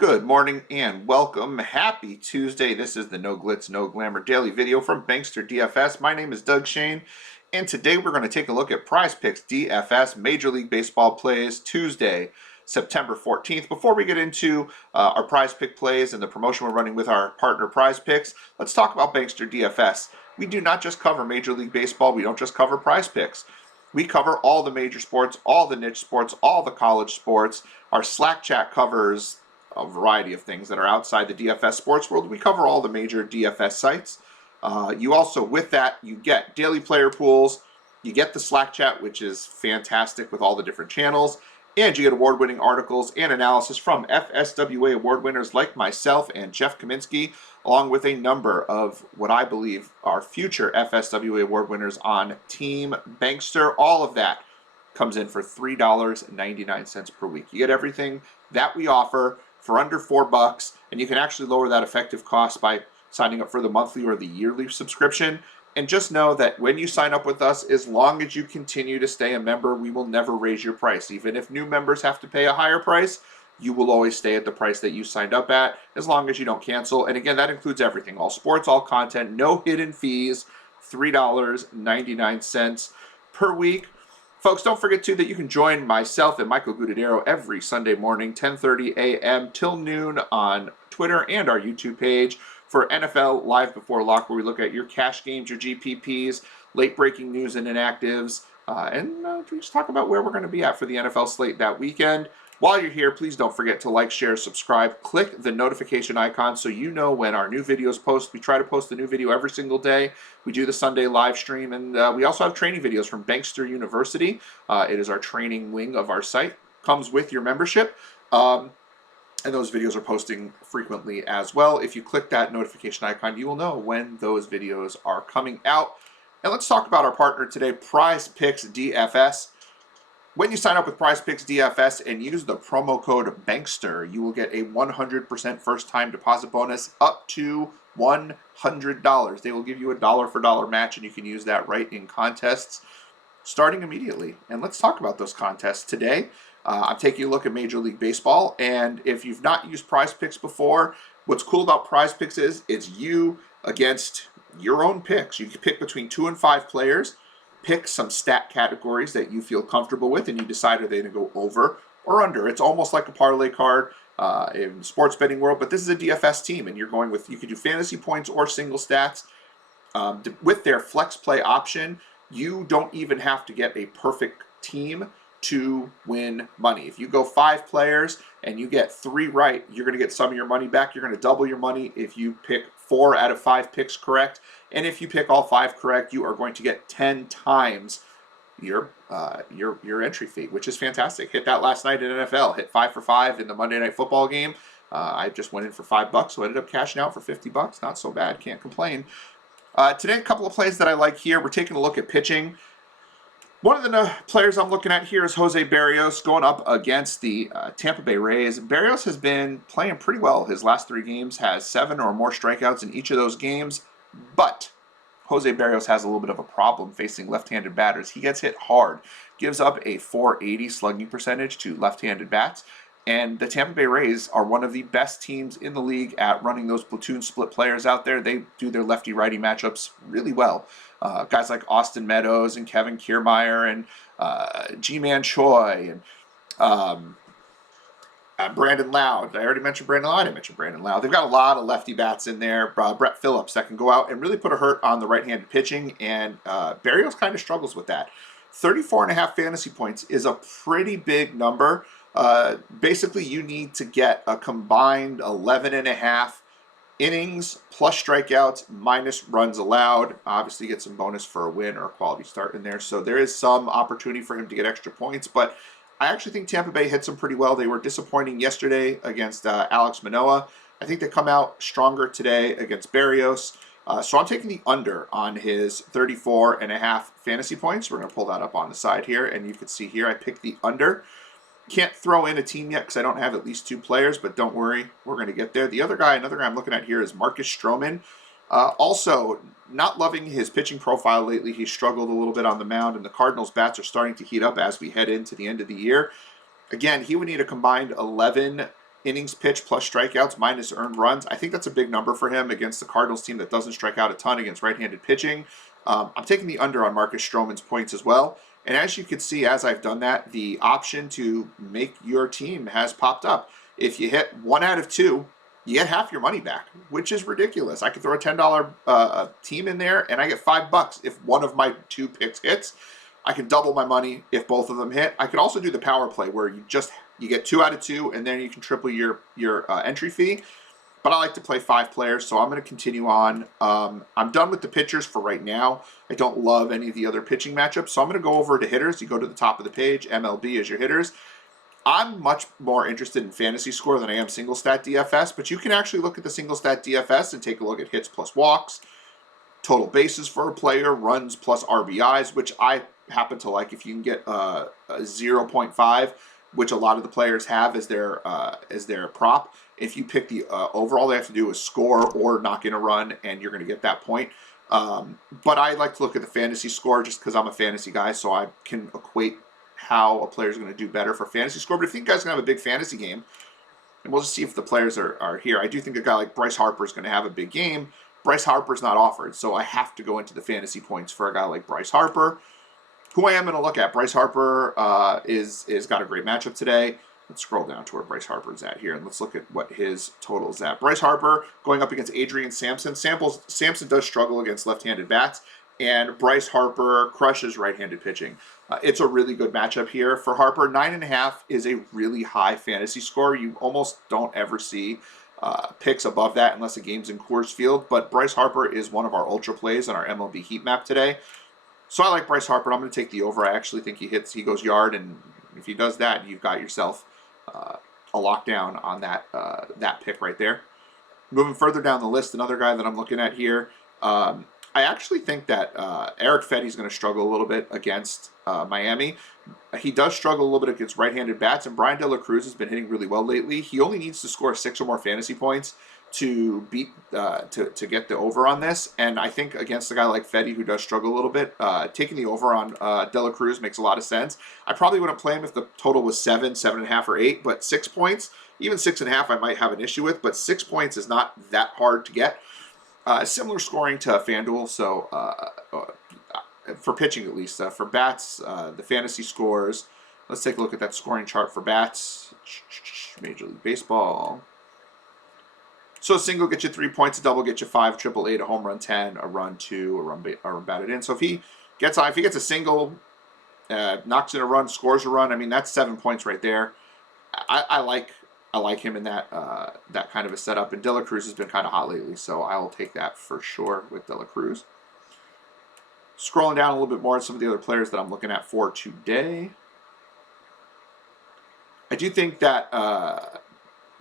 Good morning and welcome. Happy Tuesday. This is the No Glitz, No Glamour daily video from Bankster DFS. My name is Doug Shane, and today we're going to take a look at Prize Picks DFS Major League Baseball plays Tuesday, September 14th. Before we get into our Prize Pick plays and the promotion we're running with our partner Prize Picks, let's talk about Bankster DFS. We do not just cover Major League Baseball. We don't just cover Prize Picks. We cover all the major sports, all the niche sports, all the college sports. Our Slack chat covers a variety of things that are outside the DFS sports world. We cover all the major DFS sites. You also, with that, you get daily player pools, you get the Slack chat, which is fantastic with all the different channels, and you get award-winning articles and analysis from FSWA award winners like myself and Jeff Kaminsky, along with a number of what I believe are future FSWA award winners on Team Bankster. All of that comes in for $3.99 per week. You get everything that we offer for under $4, and you can actually lower that effective cost by signing up for the monthly or the yearly subscription. And just know that when you sign up with us, as long as you continue to stay a member, we will never raise your price. Even if new members have to pay a higher price, you will always stay at the price that you signed up at, as long as you don't cancel. And again, that includes everything, all sports, all content, no hidden fees, $3.99 per week. Folks, don't forget, too, that you can join myself and Michael Gudadero every Sunday morning, 10:30 a.m. till noon on Twitter and our YouTube page for NFL Live Before Lock, where we look at your cash games, your GPPs, late-breaking news and inactives, and we just talk about where we're going to be at for the NFL slate that weekend. While you're here, please don't forget to like, share, subscribe, click the notification icon so you know when our new videos post. We try to post a new video every single day. We do the Sunday live stream, and we also have training videos from Bankster University. It is our training wing of our site. Comes with your membership. And those videos are posting frequently as well. If you click that notification icon, you will know when those videos are coming out. And let's talk about our partner today, Prize Picks DFS. When you sign up with Prize Picks DFS and use the promo code Bankster, you will get a 100% first-time deposit bonus up to $100. They will give you a dollar-for-dollar match, and you can use that right in contests starting immediately. And let's talk about those contests today. I'm taking a look at Major League Baseball, and if you've not used Prize Picks before, what's cool about Prize Picks is it's you against your own picks. You can pick between 2 and 5 players, pick some stat categories that you feel comfortable with, and you decide are they going to go over or under. It's almost like a parlay card in the sports betting world, but this is a DFS team, and you're going with, you can do fantasy points or single stats. With their flex play option, you don't even have to get a perfect team to win money. If you go 5 players and you get 3 right, you're going to get some of your money back. You're going to double your money if you pick 4 out of 5 picks correct. And if you pick all 5 correct, you are going to get 10 times your entry fee, which is fantastic. Hit that last night in NFL. Hit 5 for 5 in the Monday Night Football game. I just went in for $5, so I ended up cashing out for $50. Not so bad. Can't complain. Today, a couple of plays that I like here. We're taking a look at pitching. One of the players I'm looking at here is Jose Berrios going up against the Tampa Bay Rays. Berrios has been playing pretty well. His last 3 games has 7 or more strikeouts in each of those games. But Jose Berrios has a little bit of a problem facing left-handed batters. He gets hit hard, gives up a .480 slugging percentage to left-handed bats. And the Tampa Bay Rays are one of the best teams in the league at running those platoon split players out there. They do their lefty-righty matchups really well. Guys like Austin Meadows and Kevin Kiermaier and G-Man Choi and Brandon Loud. I already mentioned Brandon Loud. I didn't mention Brandon Loud. They've got a lot of lefty bats in there. Brett Phillips that can go out and really put a hurt on the right-handed pitching, and Berrios kind of struggles with that. 34.5 fantasy points is a pretty big number. Basically, you need to get a combined 11.5 innings plus strikeouts minus runs allowed. Obviously, get some bonus for a win or a quality start in there. So there is some opportunity for him to get extra points, but I actually think Tampa Bay hits him pretty well. They were disappointing yesterday against Alex Manoah. I think they come out stronger today against Berrios. So I'm taking the under on his 34.5 fantasy points. We're going to pull that up on the side here, and you can see here I picked the under. Can't throw in a team yet because I don't have at least 2 players, but don't worry, we're going to get there. The other guy, another guy I'm looking at here is Marcus Strowman. Also, not loving his pitching profile lately. He struggled a little bit on the mound, and the Cardinals' bats are starting to heat up as we head into the end of the year. Again, he would need a combined 11 innings pitched plus strikeouts minus earned runs. I think that's a big number for him against the Cardinals team that doesn't strike out a ton against right-handed pitching. I'm taking the under on Marcus Stroman's points as well. And as you can see, as I've done that, the option to make your team has popped up. If you hit 1 out of 2, you get half your money back, which is ridiculous. I could throw a $10 team in there, and I get $5 if one of my 2 picks hits. I can double my money if both of them hit. I could also do the power play where you get 2 out of 2, and then you can triple your entry fee. But I like to play 5 players, so I'm going to continue on. I'm done with the pitchers for right now. I don't love any of the other pitching matchups, so I'm going to go over to hitters. You go to the top of the page, MLB is your hitters. I'm much more interested in fantasy score than I am single stat DFS, but you can actually look at the single stat DFS and take a look at hits plus walks, total bases for a player, runs plus RBIs, which I happen to like. If you can get a 0.5, which a lot of the players have as their prop, if you pick the over, all they have to do is score or knock in a run, and you're going to get that point. But I like to look at the fantasy score just because I'm a fantasy guy, so I can equate how a player is going to do better for fantasy score. But if you think guys are going to have a big fantasy game, and we'll just see if the players are here. I do think a guy like Bryce Harper is going to have a big game. Bryce Harper's not offered, so I have to go into the fantasy points for a guy like Bryce Harper, who I am going to look at. Bryce Harper is got a great matchup today. Let's scroll down to where Bryce Harper is at here, and let's look at what his total is at. Bryce Harper going up against Adrian Sampson. Sampson does struggle against left-handed bats, and Bryce Harper crushes right-handed pitching. It's a really good matchup here for Harper. 9.5 is a really high fantasy score. You almost don't ever see picks above that unless the game's in Coors Field, but Bryce Harper is one of our ultra plays on our MLB heat map today. So I like Bryce Harper. I'm going to take the over. I actually think he goes yard, and if he does that, you've got yourself a lockdown on that pick right there. Moving further down the list, another guy that I'm looking at here, I actually think that Eric Fetty's going to struggle a little bit against Miami. He does struggle a little bit against right-handed bats, and Brian De La Cruz has been hitting really well lately. He only needs to score 6 or more fantasy points to beat to get the over on this, and I think against a guy like Fetty, who does struggle a little bit, taking the over on De La Cruz makes a lot of sense. I probably wouldn't play him if the total was 7, 7.5, or 8, but 6 points, even 6.5, I might have an issue with, but 6 points is not that hard to get. Similar scoring to FanDuel, so for pitching at least. For bats, the fantasy scores, let's take a look at that scoring chart for bats. Major League Baseball. So a single gets you 3 points, a double gets you 5, triple 8, a home run 10, a run 2, a run batted in. So if he gets a single, knocks in a run, scores a run, I mean that's 7 points right there. I like him in that kind of a setup, and De La Cruz has been kind of hot lately, so I will take that for sure with De La Cruz. Scrolling down a little bit more at some of the other players that I'm looking at for today. I do think that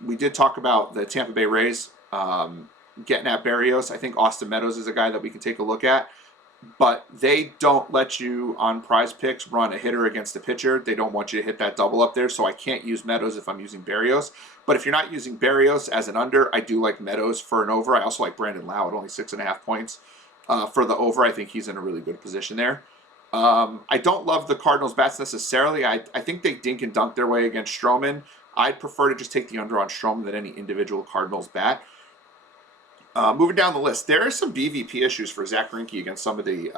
we did talk about the Tampa Bay Rays getting at Berrios. I think Austin Meadows is a guy that we can take a look at. But they don't let you, on prize picks, run a hitter against a pitcher. They don't want you to hit that double up there, so I can't use Meadows if I'm using Berrios. But if you're not using Berrios as an under, I do like Meadows for an over. I also like Brandon Lau at only 6.5 points for the over. I think he's in a really good position there. I don't love the Cardinals' bats necessarily. I think they dink and dunk their way against Strowman. I'd prefer to just take the under on Strowman than any individual Cardinals bat. Moving down the list, there are some BVP issues for Zach Greinke against some of the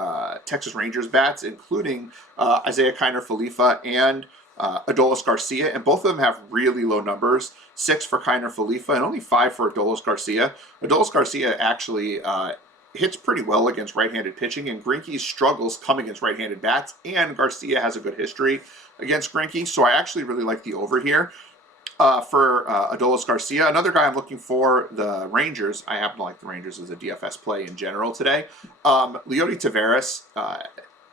Texas Rangers bats, including Isaiah Kiner-Falefa and Adolis Garcia, and both of them have really low numbers, 6 for Kiner-Falefa and only 5 for Adolis Garcia. Adolis Garcia actually hits pretty well against right-handed pitching, and Greinke's struggles come against right-handed bats, and Garcia has a good history against Greinke, so I actually really like the over here. For Adolis Garcia. Another guy I'm looking for, the Rangers. I happen to like the Rangers as a DFS play in general today. Leody Taveras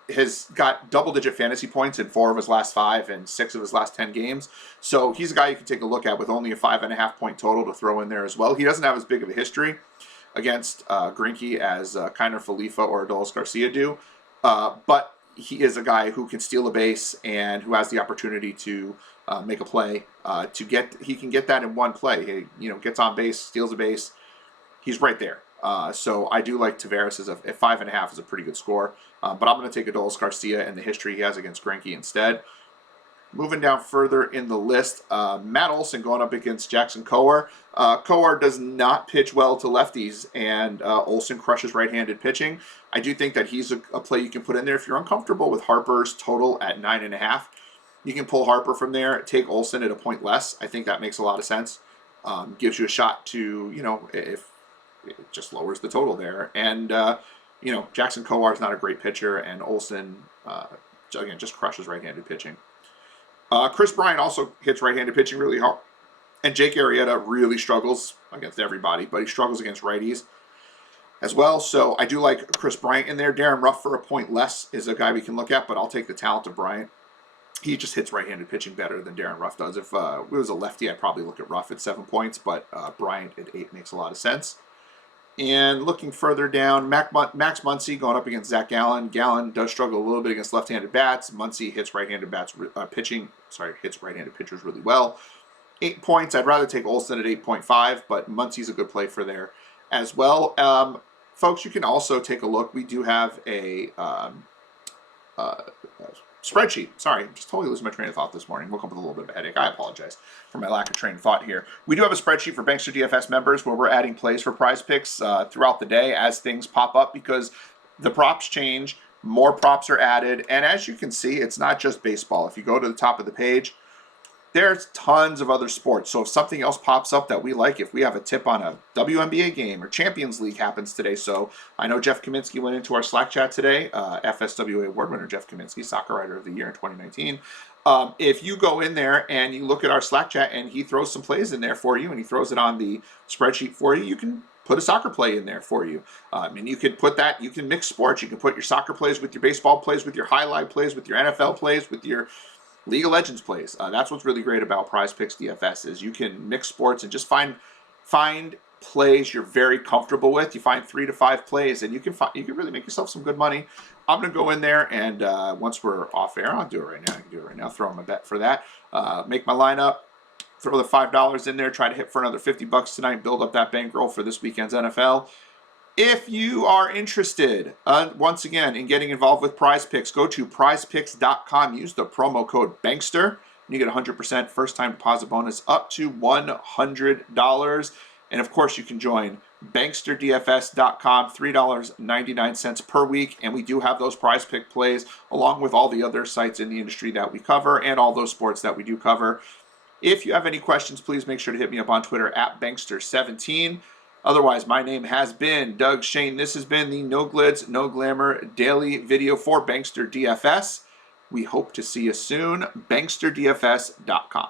has got double-digit fantasy points in 4 of his last 5 and 6 of his last 10 games. So he's a guy you can take a look at with only a 5.5 point total to throw in there as well. He doesn't have as big of a history against Greinke as Kiner-Falefa or Adolis Garcia do. But he is a guy who can steal a base and who has the opportunity to make a play. He can get that in one play. He gets on base, steals a base. He's right there. So I do like Taveras as at 5.5 is a pretty good score. But I'm going to take Adolis Garcia and the history he has against Greinke instead. Moving down further in the list, Matt Olson going up against Jackson Kowar. Kowar does not pitch well to lefties, and Olson crushes right-handed pitching. I do think that he's a play you can put in there. If you're uncomfortable with Harper's total at 9.5, you can pull Harper from there, take Olson at a point less. I think that makes a lot of sense. Gives you a shot to, if it just lowers the total there. And, Jackson Kowar is not a great pitcher, and Olson, again, just crushes right-handed pitching. Chris Bryant also hits right-handed pitching really hard. And Jake Arrieta really struggles against everybody, but he struggles against righties as well. So I do like Chris Bryant in there. Darren Ruff for a point less is a guy we can look at, but I'll take the talent of Bryant. He just hits right-handed pitching better than Darren Ruff does. If it was a lefty, I'd probably look at Ruff at 7 points, but Bryant at 8 makes a lot of sense. And looking further down, Max Muncy going up against Zach Gallen. Gallen does struggle a little bit against left-handed bats. Muncy hits right-handed hits right-handed pitchers really well. 8 points. I'd rather take Olson at 8.5, but Muncy's a good play for there as well. Folks, you can also take a look. We do have a spreadsheet. Sorry, I'm just totally losing my train of thought this morning. Woke up with a little bit of a headache. I apologize for my lack of train of thought here. We do have a spreadsheet for Bankster DFS members where we're adding plays for Prize Picks throughout the day as things pop up, because the props change, more props are added, and as you can see, it's not just baseball. If you go to the top of the page, there's tons of other sports. So if something else pops up that we like, if we have a tip on a WNBA game or Champions League happens today. So I know Jeff Kaminsky went into our Slack chat today, FSWA award winner Jeff Kaminsky, Soccer Writer of the Year in 2019. If you go in there and you look at our Slack chat and he throws some plays in there for you and he throws it on the spreadsheet for you, you can put a soccer play in there for you. And you can put that, you can mix sports. You can put your soccer plays with your baseball plays, with your highlight plays, with your NFL plays, with your League of Legends plays. That's what's really great about Prize Picks DFS is you can mix sports and just find plays you're very comfortable with. You find 3 to 5 plays, and you can really make yourself some good money. I'm gonna go in there and once we're off air, I'll do it right now. I can do it right now. Throw in my bet for that. Make my lineup. Throw the $5 in there. Try to hit for another $50 tonight. Build up that bankroll for this weekend's NFL. If you are interested, once again, in getting involved with Prize Picks, go to prizepicks.com. Use the promo code Bankster, and you get 100% first-time deposit bonus up to $100. And, of course, you can join banksterdfs.com, $3.99 per week. And we do have those Prize Pick plays, along with all the other sites in the industry that we cover and all those sports that we do cover. If you have any questions, please make sure to hit me up on Twitter at Bankster17. Otherwise, my name has been Doug Shane. This has been the No Glitz, No Glamour daily video for Bankster DFS. We hope to see you soon. Banksterdfs.com.